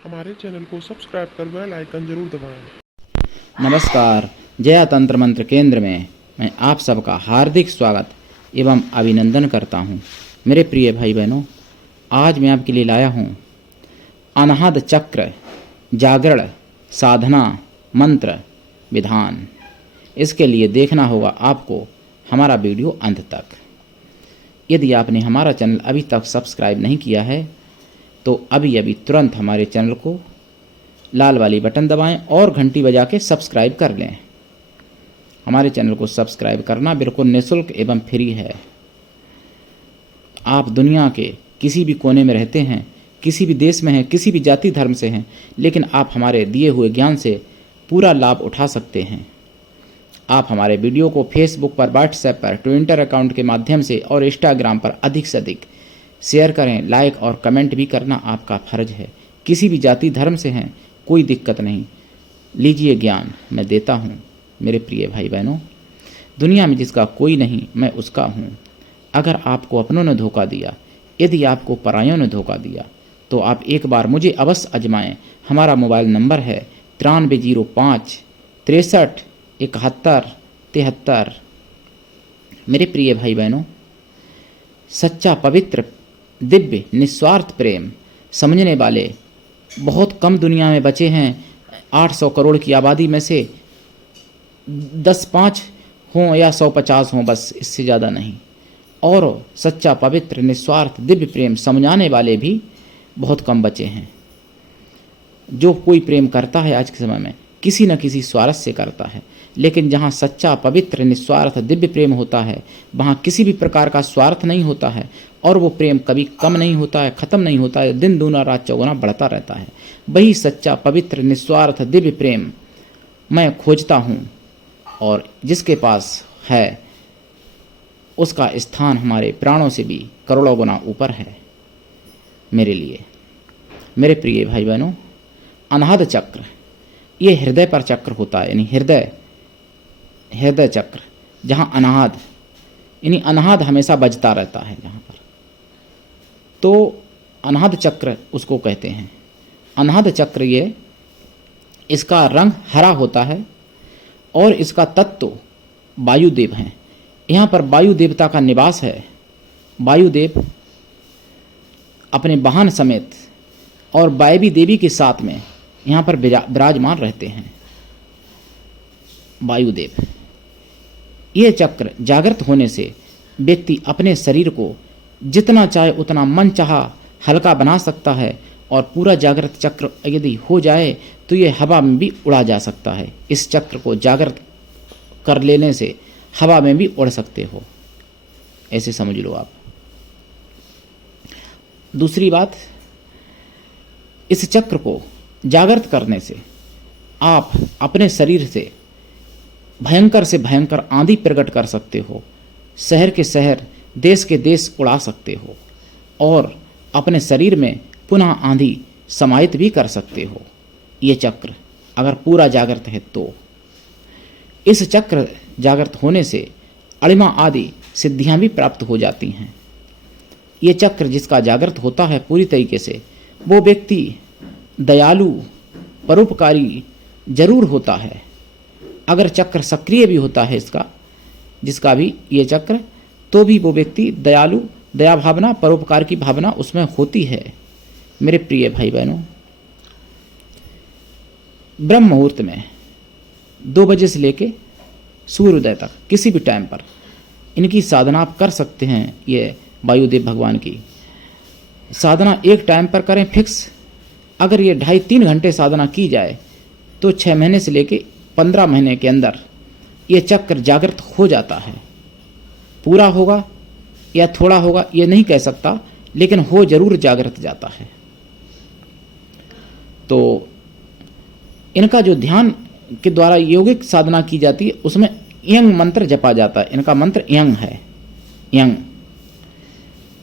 हमारे चैनल को सब्सक्राइब कर बेल आइकन जरूर दबाएं। नमस्कार। जया तंत्र मंत्र केंद्र में मैं आप सबका हार्दिक स्वागत एवं अभिनंदन करता हूँ। मेरे प्रिय भाई बहनों, आज मैं आपके लिए लाया हूँ अनाहत चक्र जागरण साधना मंत्र विधान। इसके लिए देखना होगा आपको हमारा वीडियो अंत तक। यदि आपने हमारा चैनल अभी तक सब्सक्राइब नहीं किया है तो अभी तुरंत हमारे चैनल को लाल वाली बटन दबाएं और घंटी बजा के सब्सक्राइब कर लें। हमारे चैनल को सब्सक्राइब करना बिल्कुल निःशुल्क एवं फ्री है। आप दुनिया के किसी भी कोने में रहते हैं, किसी भी देश में हैं, किसी भी जाति धर्म से हैं, लेकिन आप हमारे दिए हुए ज्ञान से पूरा लाभ उठा सकते हैं। आप हमारे वीडियो को फेसबुक पर, व्हाट्सएप पर, ट्विटर अकाउंट के माध्यम से और इंस्टाग्राम पर अधिक से अधिक शेयर करें। लाइक और कमेंट भी करना आपका फर्ज है। किसी भी जाति धर्म से हैं, कोई दिक्कत नहीं। लीजिए ज्ञान मैं देता हूँ। मेरे प्रिय भाई बहनों, दुनिया में जिसका कोई नहीं मैं उसका हूँ। अगर आपको अपनों ने धोखा दिया, यदि आपको परायों ने धोखा दिया, तो आप एक बार मुझे अवश्य आजमाएं। हमारा मोबाइल नंबर है 9305 63 71 73। मेरे प्रिय भाई बहनों, सच्चा पवित्र दिव्य निस्वार्थ प्रेम समझने वाले बहुत कम दुनिया में बचे हैं। 800 करोड़ की आबादी में से 10-5 हों या 150 हों, बस, इससे ज़्यादा नहीं। और सच्चा पवित्र निस्वार्थ दिव्य प्रेम समझाने वाले भी बहुत कम बचे हैं। जो कोई प्रेम करता है आज के समय में किसी न किसी स्वार्थ से करता है, लेकिन जहाँ सच्चा पवित्र निस्वार्थ दिव्य प्रेम होता है वहाँ किसी भी प्रकार का स्वार्थ नहीं होता है और वो प्रेम कभी कम नहीं होता है, ख़त्म नहीं होता है, दिन दूना रात चौगुना बढ़ता रहता है। वही सच्चा पवित्र निस्वार्थ दिव्य प्रेम मैं खोजता हूँ और जिसके पास है उसका स्थान हमारे प्राणों से भी करोड़ों गुना ऊपर है। मेरे लिए, मेरे प्रिय भाई बहनों, अनाहत चक्र ये हृदय पर चक्र होता है, यानी हृदय चक्र, जहाँ अनाहत यानी अनाहत हमेशा बजता रहता है जहाँ पर, तो अनाहत चक्र उसको कहते हैं। अनाहत चक्र ये इसका रंग हरा होता है और इसका तत्व वायुदेव हैं। यहाँ पर वायु देवता का निवास है। वायुदेव अपने वाहन समेत और वायवी देवी के साथ में यहाँ पर विराजमान रहते हैं। वायुदेव, ये चक्र जागृत होने से व्यक्ति अपने शरीर को जितना चाहे उतना मन चाहा हल्का बना सकता है और पूरा जागृत चक्र यदि हो जाए तो ये हवा में भी उड़ा जा सकता है। इस चक्र को जागृत कर लेने से हवा में भी उड़ सकते हो, ऐसे समझ लो आप। दूसरी बात, इस चक्र को जागृत करने से आप अपने शरीर से भयंकर से भयंकर आंधी प्रकट कर सकते हो, शहर के शहर, देश के देश उड़ा सकते हो और अपने शरीर में पुनः आंधी समाहित भी कर सकते हो। ये चक्र अगर पूरा जागृत है तो इस चक्र जागृत होने से अणिमा आदि सिद्धियां भी प्राप्त हो जाती हैं। ये चक्र जिसका जागृत होता है पूरी तरीके से, वो व्यक्ति दयालु परोपकारी जरूर होता है। अगर चक्र सक्रिय भी होता है इसका, जिसका भी ये चक्र, तो भी वो व्यक्ति दयालु, दया भावना, परोपकार की भावना उसमें होती है। मेरे प्रिय भाई बहनों, ब्रह्म मुहूर्त में 2 बजे से लेके सूर्योदय तक किसी भी टाइम पर इनकी साधना आप कर सकते हैं। ये वायुदेव भगवान की साधना एक टाइम पर करें फिक्स। अगर ये 2.5-3 घंटे साधना की जाए तो 6 महीने से लेके 15 महीने के अंदर ये चक्र जागृत हो जाता है। पूरा होगा या थोड़ा होगा ये नहीं कह सकता, लेकिन हो जरूर जागृत जाता है। तो इनका जो ध्यान के द्वारा योगिक साधना की जाती है उसमें यंग मंत्र जपा जाता है। इनका मंत्र यंग है, यंग।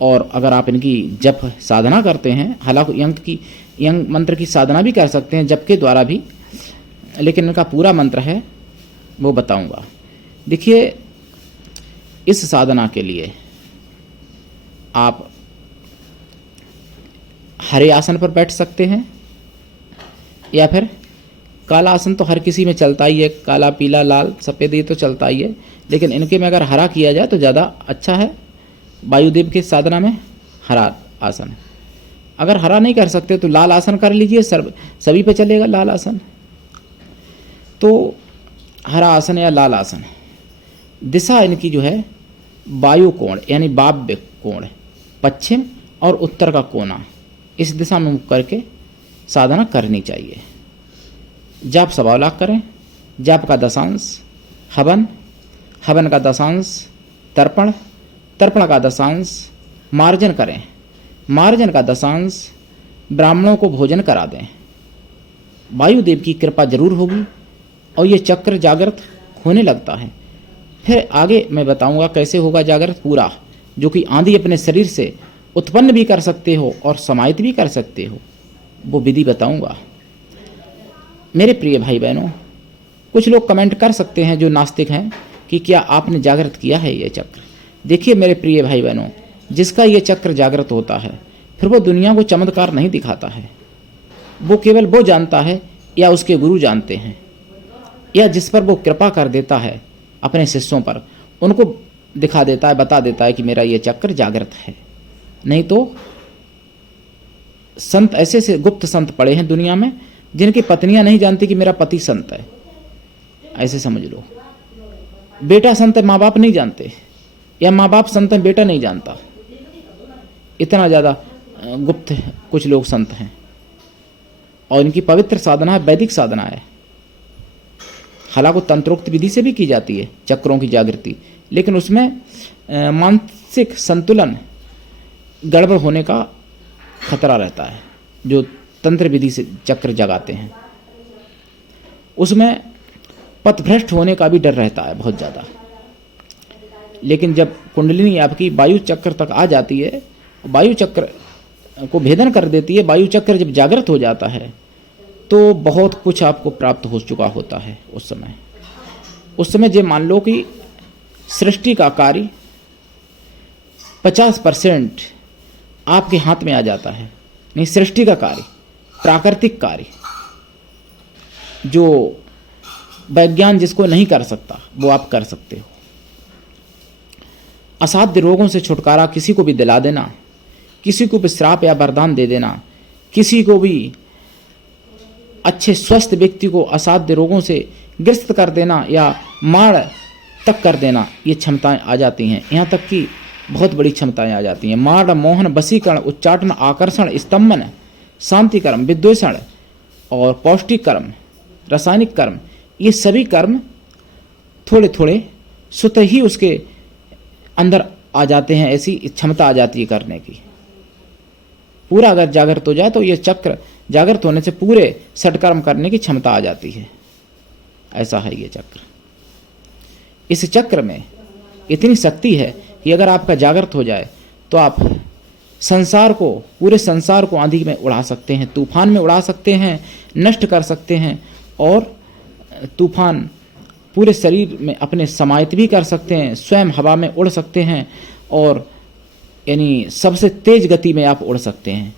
और अगर आप इनकी जप साधना करते हैं, हालांकि यंग मंत्र की साधना भी कर सकते हैं जप के द्वारा भी, लेकिन इनका पूरा मंत्र है वो बताऊंगा। देखिए, इस साधना के लिए आप हरे आसन पर बैठ सकते हैं या फिर काला आसन तो हर किसी में चलता ही है, काला पीला लाल सफ़ेद ये तो चलता ही है, लेकिन इनके में अगर हरा किया जाए तो ज़्यादा अच्छा है। वायुदेव के साधना में हरा आसन, अगर हरा नहीं कर सकते तो लाल आसन कर लीजिए, सभी पे चलेगा लाल आसन। तो हरा आसन या लाल आसन, दिशा इनकी जो है वायु कोण यानी वायव्य कोण, पश्चिम और उत्तर का कोना, इस दिशा में मुख करके साधना करनी चाहिए। जाप सवालाख करें, जाप का दशांश हवन, हवन का दशांश तर्पण, तर्पण का दशांश मार्जन करें, मार्जन का दशांश ब्राह्मणों को भोजन करा दें। वायुदेव की कृपा जरूर होगी और ये चक्र जागृत होने लगता है। फिर आगे मैं बताऊंगा कैसे होगा जागृत पूरा, जो कि आंधी अपने शरीर से उत्पन्न भी कर सकते हो और समाहित भी कर सकते हो, वो विधि बताऊंगा। मेरे प्रिय भाई बहनों, कुछ लोग कमेंट कर सकते हैं जो नास्तिक हैं कि क्या आपने जागृत किया है ये चक्र। देखिए मेरे प्रिय भाई बहनों, जिसका ये चक्र जागृत होता है फिर वो दुनिया को चमत्कार नहीं दिखाता है, वो केवल वो जानता है या उसके गुरु जानते हैं, या जिस पर वो कृपा कर देता है अपने शिष्यों पर, उनको दिखा देता है, बता देता है कि मेरा ये चक्र जागृत है। नहीं तो संत ऐसे से गुप्त संत पड़े हैं दुनिया में जिनकी पत्नियां नहीं जानती कि मेरा पति संत है, ऐसे समझ लो। बेटा संत है, माँ बाप नहीं जानते, या माँ बाप संत है, बेटा नहीं जानता। इतना ज़्यादा गुप्त कुछ लोग संत हैं, और इनकी पवित्र साधना है, वैदिक साधना है। हालांकि तंत्रोक्त विधि से भी की जाती है चक्रों की जागृति, लेकिन उसमें मानसिक संतुलन गड़बड़ होने का खतरा रहता है। जो तंत्र विधि से चक्र जगाते हैं उसमें पथभ्रष्ट होने का भी डर रहता है बहुत ज़्यादा। लेकिन जब कुंडलिनी आपकी वायु चक्र तक आ जाती है, वायु चक्र को भेदन कर देती है, वायु चक्र जब जागृत हो जाता है तो बहुत कुछ आपको प्राप्त हो चुका होता है। उस समय जो मान लो कि सृष्टि का कार्य 50% आपके हाथ में आ जाता है। नहीं, सृष्टि का कार्य, प्राकृतिक कार्य, जो वैज्ञान जिसको नहीं कर सकता वो आप कर सकते हो। असाध्य रोगों से छुटकारा किसी को भी दिला देना, किसी को भी श्राप या वरदान दे देना, किसी को भी अच्छे स्वस्थ व्यक्ति को असाध्य रोगों से ग्रस्त कर देना या मार तक कर देना, ये क्षमताएं आ जाती हैं। यहाँ तक कि बहुत बड़ी क्षमताएं आ जाती हैं। मार, मोहन, वशीकरण, उच्चाटन, आकर्षण, स्तंभन, शांति कर्म, विद्वेषण और पौष्टिक कर्म, रासायनिक कर्म, ये सभी कर्म थोड़े थोड़े स्वतः ही उसके अंदर आ जाते हैं। ऐसी क्षमता आ जाती है करने की। पूरा अगर जागृत हो जाए तो ये चक्र जागृत होने से पूरे सटकर्म करने की क्षमता आ जाती है। ऐसा है ये चक्र। इस चक्र में इतनी शक्ति है कि अगर आपका जागृत हो जाए तो आप संसार को, पूरे संसार को आंधी में उड़ा सकते हैं, तूफान में उड़ा सकते हैं, नष्ट कर सकते हैं, और तूफान पूरे शरीर में अपने समाहित भी कर सकते हैं, स्वयं हवा में उड़ सकते हैं, और यानी सबसे तेज गति में आप उड़ सकते हैं।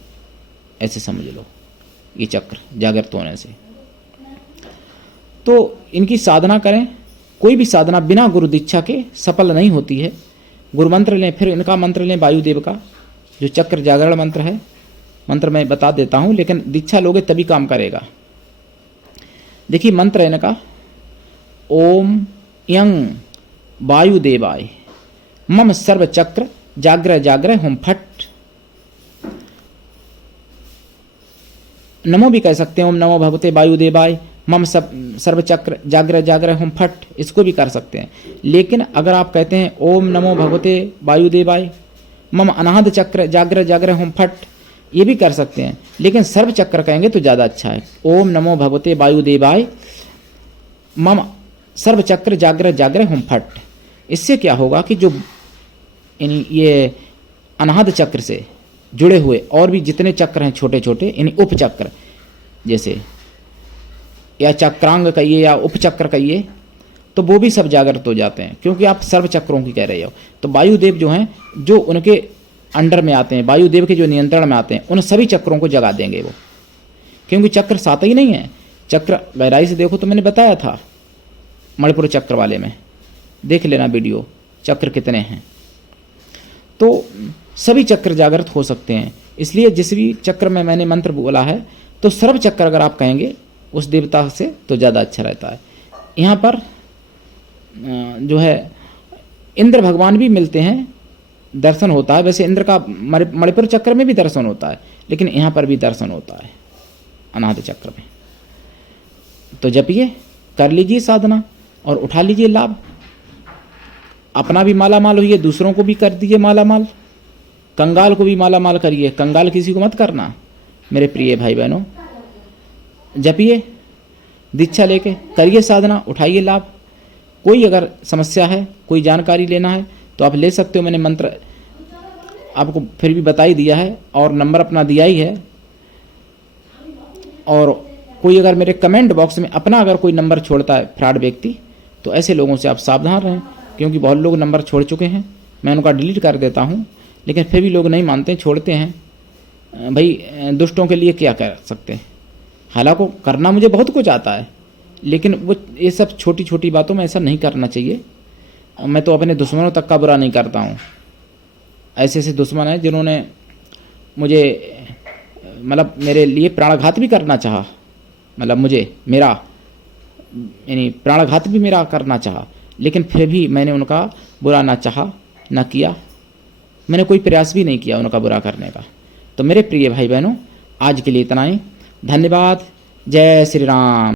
ऐसे समझ लो ये चक्र जागृत होने से। तो इनकी साधना करें। कोई भी साधना बिना गुरु दीक्षा के सफल नहीं होती है। गुरु मंत्र लें, फिर इनका मंत्र लें वायुदेव का, जो चक्र जागरण मंत्र है। मंत्र मैं बता देता हूं, लेकिन दीक्षा लोगे तभी काम करेगा। देखिए मंत्र है इनका, ओम यं वायुदेवाय मम सर्व चक्र जाग्रह जाग्रह हुम फट। नमो भी कह सकते हैं, ओम नमो भगवते वायुदेवाय मम सर्व चक्र जाग्रह जाग्रह हुम फट, इसको भी कर सकते हैं। लेकिन अगर आप कहते हैं ओम नमो भगवते वायुदेवाय मम अनाहद चक्र जाग्रह जाग्रह हुम फट, ये भी कर सकते हैं। लेकिन सर्व चक्र कहेंगे तो ज़्यादा अच्छा है। ओम नमो भगवते वायुदेवाय मम सर्व चक्र जाग्रह जाग्रह हुम फट। इससे क्या होगा कि जो यानी ये अनाहद चक्र से जुड़े हुए और भी जितने चक्र हैं छोटे छोटे, यानी उपचक्र जैसे, या चक्रांग कहिए या उपचक्र कहिए, तो वो भी सब जागृत हो जाते हैं, क्योंकि आप सर्व चक्रों की कह रहे हो। तो वायुदेव जो हैं, जो उनके अंडर में आते हैं, वायुदेव के जो नियंत्रण में आते हैं, उन सभी चक्रों को जगा देंगे वो। क्योंकि चक्र 7 ही नहीं है। चक्र गहराई से देखो तो मैंने बताया था मणिपुर चक्र वाले में, देख लेना वीडियो, चक्र कितने हैं। तो सभी चक्र जागृत हो सकते हैं। इसलिए जिस भी चक्र में मैंने मंत्र बोला है तो सर्व चक्र अगर आप कहेंगे उस देवता से तो ज़्यादा अच्छा रहता है। यहाँ पर जो है इंद्र भगवान भी मिलते हैं, दर्शन होता है। वैसे इंद्र का मणिपुर चक्र में भी दर्शन होता है, लेकिन यहाँ पर भी दर्शन होता है अनाहत चक्र में। तो जपिए, कर लीजिए साधना और उठा लीजिए लाभ। अपना भी माला माल होइए, दूसरों को भी कर दीजिए माला माल, कंगाल को भी माला माल करिए। कंगाल किसी को मत करना मेरे प्रिय भाई बहनों। जपिए, दीक्षा लेके करिए साधना, उठाइए लाभ। कोई अगर समस्या है, कोई जानकारी लेना है तो आप ले सकते हो। मैंने मंत्र आपको फिर भी बता ही दिया है और नंबर अपना दिया ही है। और कोई अगर मेरे कमेंट बॉक्स में अपना अगर कोई नंबर छोड़ता है फ्रॉड व्यक्ति, तो ऐसे लोगों से आप सावधान रहें, क्योंकि बहुत लोग नंबर छोड़ चुके हैं। मैं उनका डिलीट कर देता हूँ, लेकिन फिर भी लोग नहीं मानते, छोड़ते हैं। भाई दुष्टों के लिए क्या कर सकते हैं। हालांकि करना मुझे बहुत कुछ आता है, लेकिन वो ये सब छोटी छोटी बातों में ऐसा नहीं करना चाहिए। मैं तो अपने दुश्मनों तक का बुरा नहीं करता हूँ। ऐसे ऐसे दुश्मन हैं जिन्होंने मुझे मतलब मेरे लिए प्राणघात भी करना चाहा, मतलब मुझे मेरा यानी प्राणघात भी मेरा करना चाहा, लेकिन फिर भी मैंने उनका बुरा ना चाहा, ना किया। मैंने कोई प्रयास भी नहीं किया उनका बुरा करने का। तो मेरे प्रिय भाई बहनों, आज के लिए इतना ही। धन्यवाद। जय श्री राम।